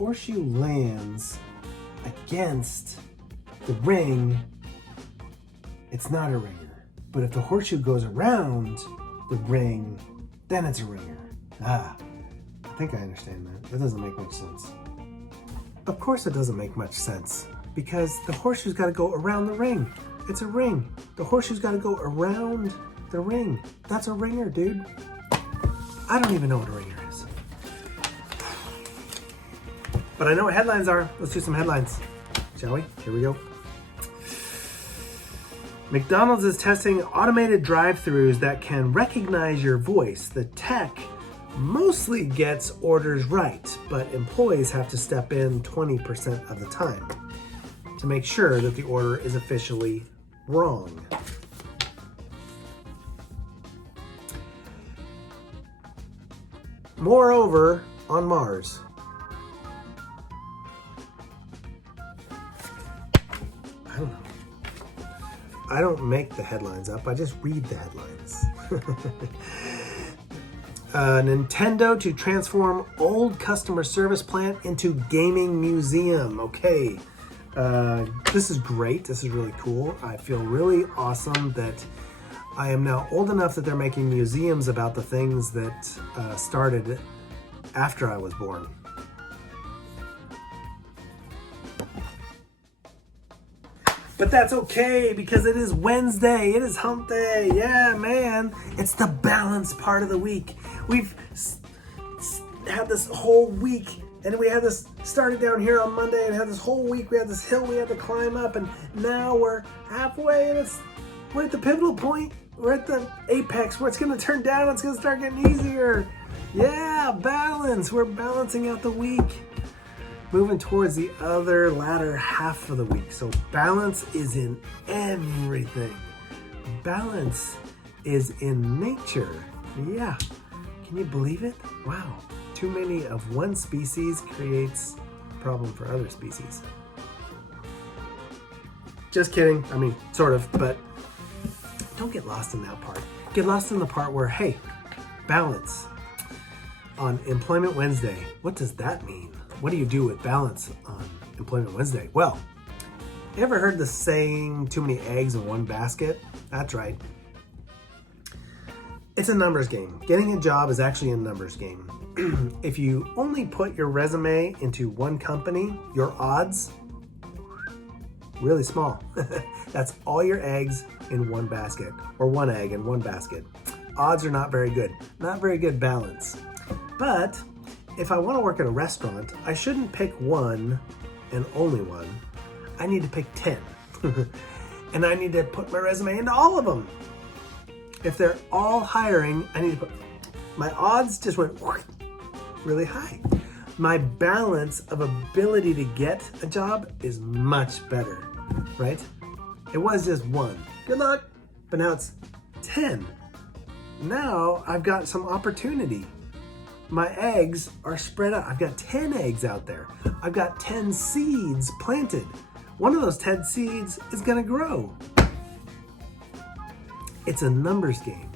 horseshoe lands against the ring, it's not a ringer. But if the horseshoe goes around the ring, then it's a ringer. I think I understand that. That doesn't make much sense. Of course it doesn't make much sense, because the horseshoe's got to go around the ring. It's a ring. The horseshoe's got to go around the ring. That's a ringer, dude. I don't even know what a ringer is. But I know what headlines are. Let's do some headlines, shall we? Here we go. McDonald's is testing automated drive-thrus that can recognize your voice. The tech mostly gets orders right, but employees have to step in 20% of the time to make sure that the order is officially wrong. Moreover, on Mars. I don't know. I don't make the headlines up, I just read the headlines. Nintendo to transform old customer service plant into gaming museum. Okay, this is great. This is really cool. I feel really awesome that I am now old enough that they're making museums about the things that started after I was born. But that's okay, because it is Wednesday. It is hump day. Yeah, man. It's the balance part of the week. We've had this whole week, and we had this started down here on Monday and had this whole week. We had this hill we had to climb up, and now we're halfway, and we're at the pivotal point. We're at the apex where it's going to turn down. It's going to start getting easier. Yeah, balance. We're balancing out the week. Moving towards the other latter half of the week. So balance is in everything. Balance is in nature. Yeah. Can you believe it? Wow. Too many of one species creates a problem for other species. Just kidding. I mean, sort of, but don't get lost in that part. Get lost in the part where, hey, balance on Employment Wednesday. What does that mean? What do you do with balance on Employment Wednesday? Well, you ever heard the saying, too many eggs in one basket? That's right. It's a numbers game. Getting a job is actually a numbers game. If you only put your resume into one company, your odds, really small. That's all your eggs in one basket, or one egg in one basket. Odds are not very good. Not very good balance. But if I want to work at a restaurant, I shouldn't pick one and only one. I need to pick 10. And I need to put my resume into all of them. If they're all hiring, I need to put... My odds just went really high. My balance of ability to get a job is much better, right? It was just one. Good luck. But now it's 10. Now I've got some opportunity. My eggs are spread out. I've got 10 eggs out there. I've got 10 seeds planted. One of those 10 seeds is gonna grow. It's a numbers game,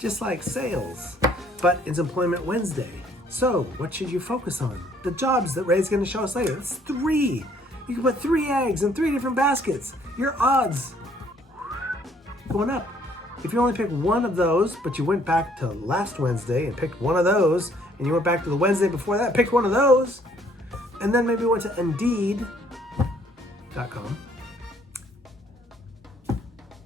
just like sales, but it's Employment Wednesday. So what should you focus on? The jobs that Ray's gonna show us later. It's 3. You can put 3 eggs in 3 different baskets. Your odds going up. If you only pick one of those, but you went back to last Wednesday and picked one of those, and you went back to the Wednesday before that, picked one of those, and then maybe went to Indeed.com,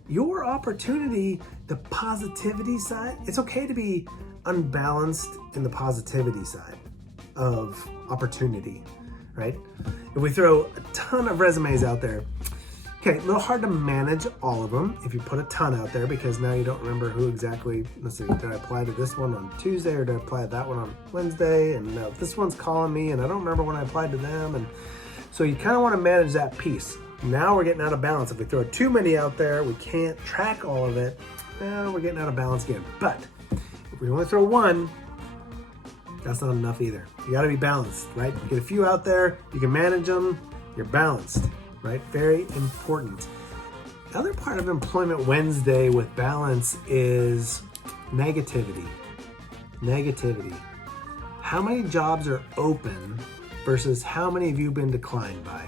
your opportunity, the positivity side, it's okay to be unbalanced in the positivity side of opportunity, right? If we throw a ton of resumes out there, okay, a little hard to manage all of them if you put a ton out there, because now you don't remember who exactly, let's see, did I apply to this one on Tuesday or did I apply to that one on Wednesday? And now this one's calling me and I don't remember when I applied to them. And so you kind of want to manage that piece. Now we're getting out of balance. If we throw too many out there, we can't track all of it. Now we're getting out of balance again. But if we only throw one, that's not enough either. You got to be balanced, right? You get a few out there, you can manage them, you're balanced. Right? Very important. The other part of Employment Wednesday with balance is negativity. Negativity. How many jobs are open versus how many have you been declined by?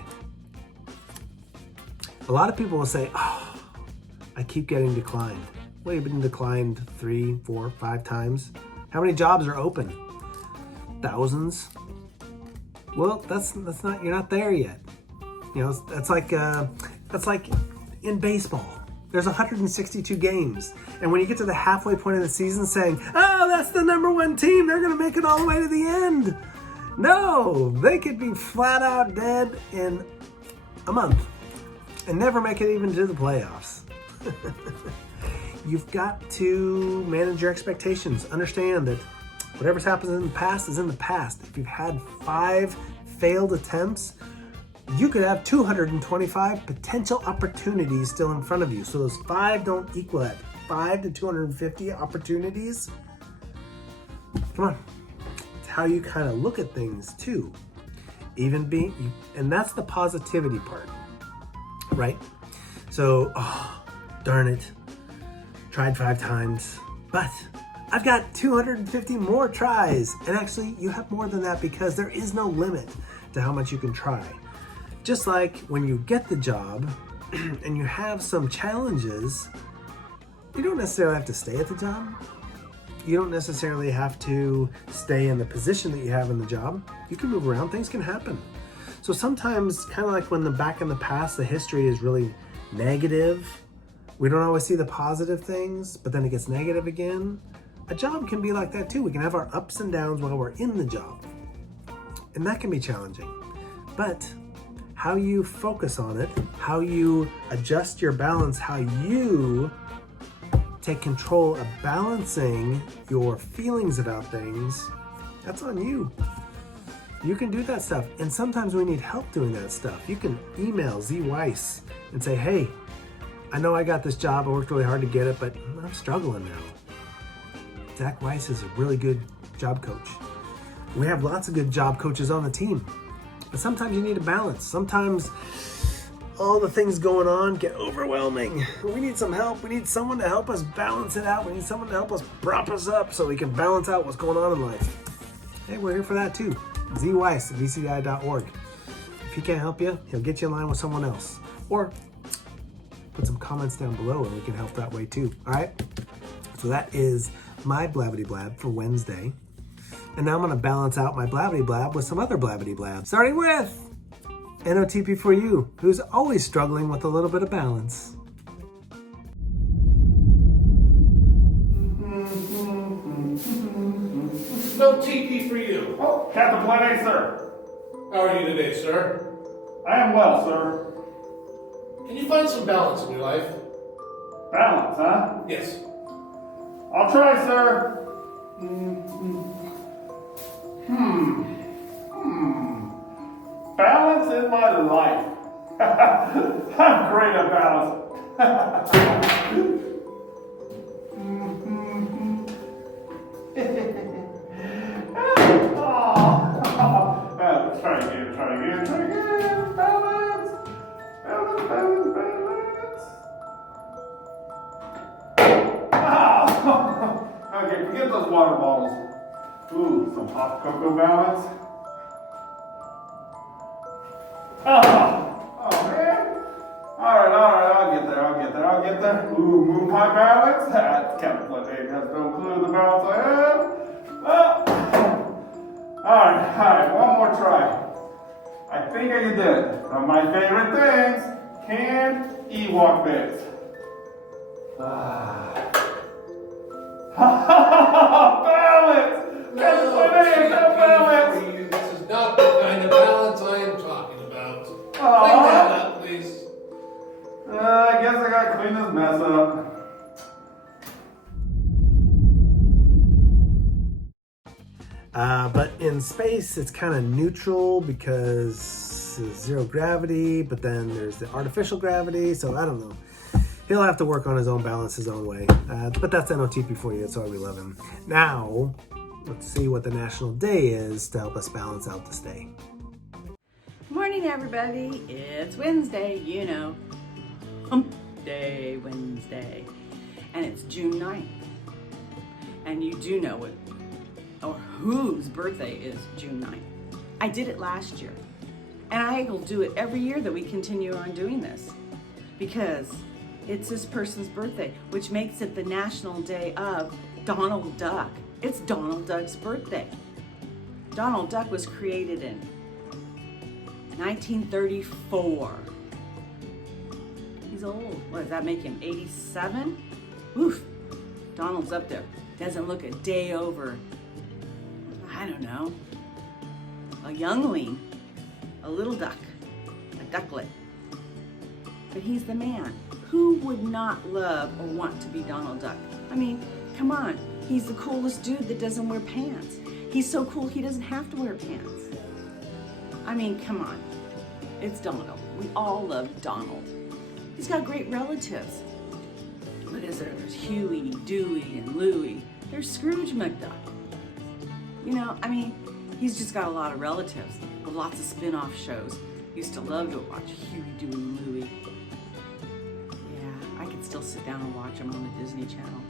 A lot of people will say, oh, I keep getting declined. Well, you've been declined 3, 4, 5 times. How many jobs are open? Thousands. Well, that's not, you're not there yet. You know, that's like in baseball. There's 162 games. And when you get to the halfway point of the season saying, oh, that's the number 1 team, they're going to make it all the way to the end. No, they could be flat out dead in a month and never make it even to the playoffs. You've got to manage your expectations. Understand that whatever's happened in the past is in the past. If you've had 5 failed attempts, you could have 225 potential opportunities still in front of you. So those 5 don't equal that. 5 to 250 opportunities. Come on. It's how you kind of look at things too. And that's the positivity part, right? So, oh, darn it. Tried 5 times, but I've got 250 more tries. And actually, you have more than that because there is no limit to how much you can try. Just like when you get the job and you have some challenges, you don't necessarily have to stay at the job. You don't necessarily have to stay in the position that you have in the job. You can move around, things can happen. So sometimes, kind of like when back in the past, the history is really negative. We don't always see the positive things, but then it gets negative again. A job can be like that too. We can have our ups and downs while we're in the job. And that can be challenging. But how you focus on it, how you adjust your balance, how you take control of balancing your feelings about things, that's on you. You can do that stuff. And sometimes we need help doing that stuff. You can email Z Weiss and say, hey, I know I got this job, I worked really hard to get it, but I'm struggling now. Zach Weiss is a really good job coach. We have lots of good job coaches on the team, but sometimes you need a balance. Sometimes all the things going on get overwhelming. We need some help. We need someone to help us balance it out. We need someone to help us prop us up so we can balance out what's going on in life. Hey, we're here for that too. Z Weiss at VCDI.org. If he can't help you, he'll get you in line with someone else. Or put some comments down below and we can help that way too. All right? So that is my blabbity blab for Wednesday. And now I'm going to balance out my blabbity blab with some other blabbity blab. Starting with NOTP for you, who's always struggling with a little bit of balance. No TP for you. Oh, Captain Plan A, sir. How are you today, sir? I am well, sir. Can you find some balance in your life? Balance, huh? Yes. I'll try, sir. Balance in my life. I'm great at balance. Try again. Balance. Okay, forget those water bottles. Ooh, some hot cocoa balance. Oh man. Alright, I'll get there. Ooh, move my balance. Captain Plan A has no clue the balance I have. Alright, one more try. I think I can do it. One of my favorite things, canned Ewok bits. Balance! Captain Plan A, no balance! This is not the kind of balance I am talking about. Clean that up, please. I guess I gotta clean this mess up. But in space, it's kind of neutral because there's zero gravity, but then there's the artificial gravity, so I don't know. He'll have to work on his own balance his own way. But that's NOTP for you, that's why we love him. Now, let's see what the national day is to help us balance out the day. Morning, everybody. It's Wednesday, you know. Hump Day Wednesday. And it's June 9th. And you do know it, or whose birthday is June 9th. I did it last year. And I will do it every year that we continue on doing this. Because it's this person's birthday, which makes it the National Day of Donald Duck. It's Donald Duck's birthday. Donald Duck was created in 1934. He's old. What does that make him, 87? Oof, Donald's up there. Doesn't look a day over, I don't know, a youngling, a little duck, a ducklet. But he's the man. Who would not love or want to be Donald Duck? I mean, come on. He's the coolest dude that doesn't wear pants. He's so cool he doesn't have to wear pants. I mean, come on. It's Donald. We all love Donald. He's got great relatives. What is there? There's Huey, Dewey, and Louie. There's Scrooge McDuck. You know, I mean, he's just got a lot of relatives with lots of spin-off shows. Used to love to watch Huey, Dewey, and Louie. I could still sit down and watch them on the Disney Channel.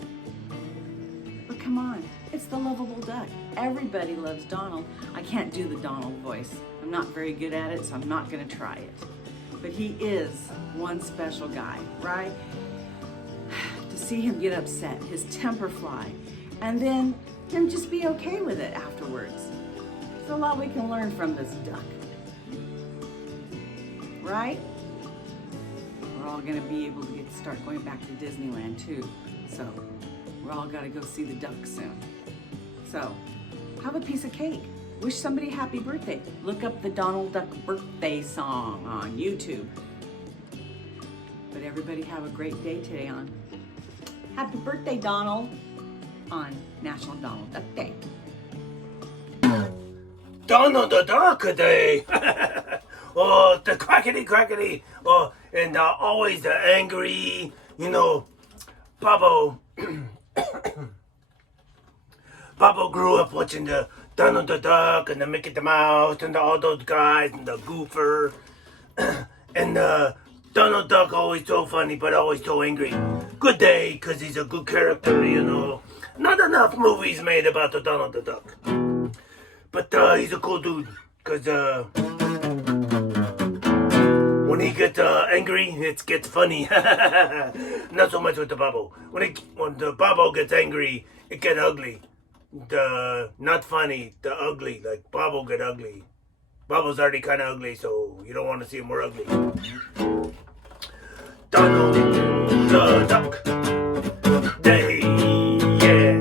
But come on, it's the lovable duck. Everybody loves Donald. I can't do the Donald voice. I'm not very good at it, so I'm not gonna try it. But he is one special guy, right? To see him get upset, his temper fly, and then him just be okay with it afterwards. There's a lot we can learn from this duck, right? We're all gonna be able to start going back to Disneyland too. So we're all gotta go see the duck soon. So have a piece of cake. Wish somebody happy birthday. Look up the Donald Duck birthday song on YouTube. But everybody have a great day today on Happy Birthday, Donald, on National Donald Duck Day. Donald the Duck Day. Oh, the crackety. Oh, and always the angry, Pablo. Pablo grew up watching the Donald the Duck and the Mickey the Mouse and all those guys and the Goofer. And Donald Duck always so funny but always so angry. Good day, because he's a good character, Not enough movies made about the Donald the Duck. But he's a cool dude, because when he gets angry, it gets funny. Not so much with the bubble. When the bubble gets angry, it gets ugly. The not funny, the ugly. Like bubble get ugly. Bubble's already kind of ugly, so you don't want to see him more ugly. Donald the Duck Day, yeah.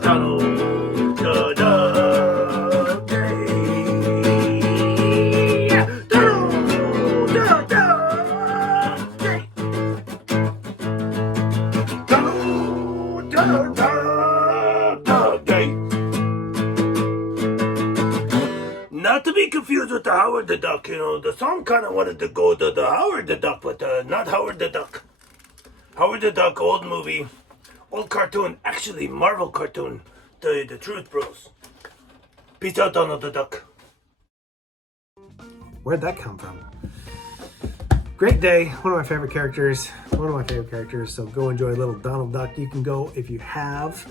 Donald the Duck Day. Donald the Duck Day. Donald the Duck Day. Not to be confused with the Howard the Duck, the song kind of wanted to go to the Howard the Duck, but not Howard the Duck. Howard the Duck, old movie, old cartoon, actually Marvel cartoon, tell you the truth, bros. Peace out, Donald the Duck. Where'd that come from? Great day, one of my favorite characters, so go enjoy a little Donald Duck. You can go, if you have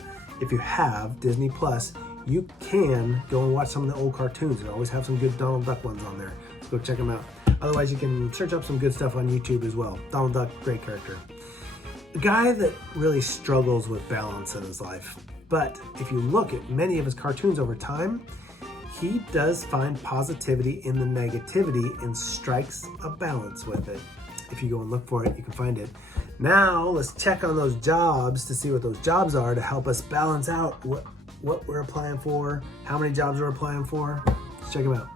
Disney Plus, you can go and watch some of the old cartoons. They always have some good Donald Duck ones on there. So go check them out. Otherwise, you can search up some good stuff on YouTube as well. Donald Duck, great character. A guy that really struggles with balance in his life. But if you look at many of his cartoons over time, he does find positivity in the negativity and strikes a balance with it. If you go and look for it, you can find it. Now, let's check on those jobs to see what those jobs are to help us balance out what we're applying for, how many jobs we're applying for. Let's check them out.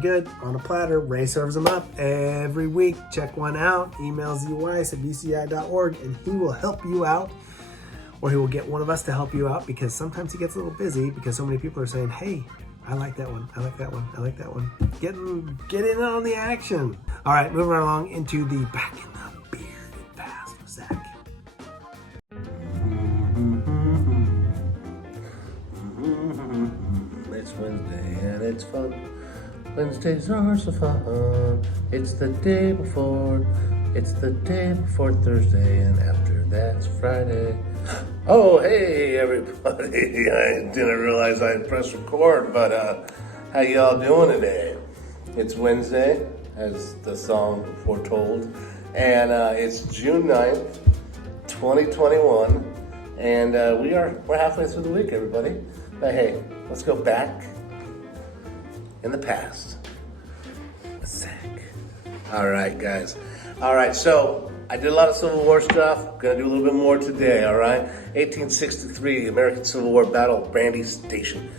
good. On a platter. Ray serves them up every week. Check one out. Emails Weiss at vcdi.org and he will help you out. Or he will get one of us to help you out because sometimes he gets a little busy because so many people are saying, hey, I like that one. I like that one. I like that one. Get in on the action. All right, moving right along into the back in the bearded past with Zach. It's Wednesday and it's fun. Wednesdays are so fun. It's the day before. It's the day before Thursday and after that's Friday. Oh, hey everybody. I didn't realize I had pressed record, but how y'all doing today? It's Wednesday, as the song foretold, and it's June 9th, 2021, and we're halfway through the week, everybody. But hey, let's go back in the past. A sec. All right, guys. All right, so I did a lot of Civil War stuff. Gonna do a little bit more today, all right? 1863, American Civil War battle, Brandy Station.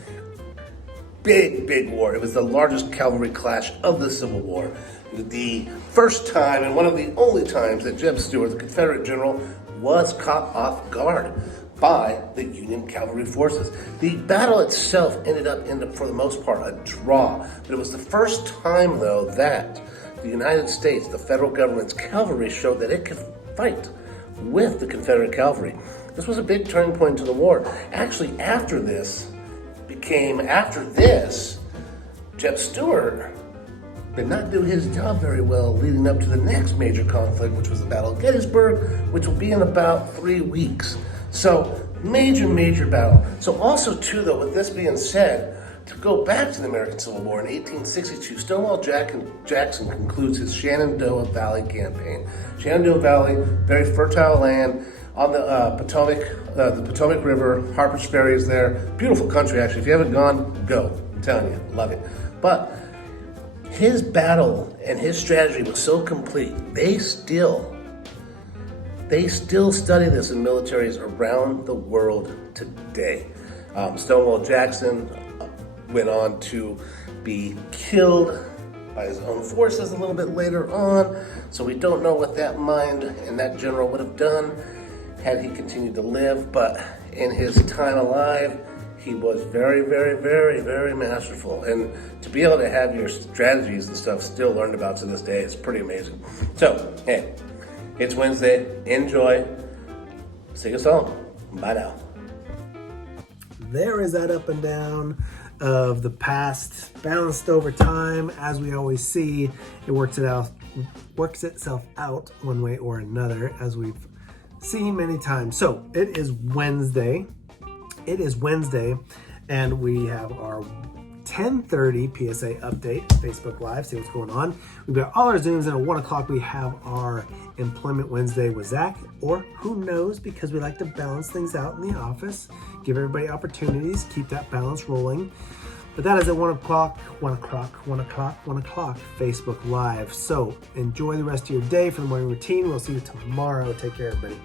Big war. It was the largest cavalry clash of the Civil War. The first time and one of the only times that Jeb Stuart, the Confederate general, was caught off guard by the Union cavalry forces. The battle itself ended up for the most part, a draw. But it was the first time, though, that the United States, the federal government's cavalry, showed that it could fight with the Confederate cavalry. This was a big turning point to the war. Actually, after this, Jeb Stuart did not do his job very well leading up to the next major conflict, which was the Battle of Gettysburg, which will be in about 3 weeks. So, major battle. So also, too, though, with this being said, to go back to the American Civil War in 1862, Stonewall Jackson concludes his Shenandoah Valley campaign. Shenandoah Valley, very fertile land on the Potomac River. Harper's Ferry is there. Beautiful country, actually. If you haven't gone, go. I'm telling you, love it. But his battle and his strategy was so complete, they still study this in militaries around the world today. Stonewall Jackson went on to be killed by his own forces a little bit later on, so we don't know what that mind and that general would have done had he continued to live, but in his time alive, he was very masterful, and to be able to have your strategies and stuff still learned about to this day is pretty amazing. So, hey, it's Wednesday, enjoy, sing a song, bye now. There is that up and down of the past, balanced over time. As we always see, it works itself out one way or another, as we've seen many times. So it is Wednesday, and we have our 10:30 PSA update, Facebook Live, see what's going on. We've got all our Zooms, and at 1 o'clock we have our Employment Wednesday with Zach, or who knows, because we like to balance things out in the office, give everybody opportunities, keep that balance rolling. But that is at 1 o'clock, Facebook Live. So enjoy the rest of your day for the morning routine. We'll see you tomorrow. Take care, everybody.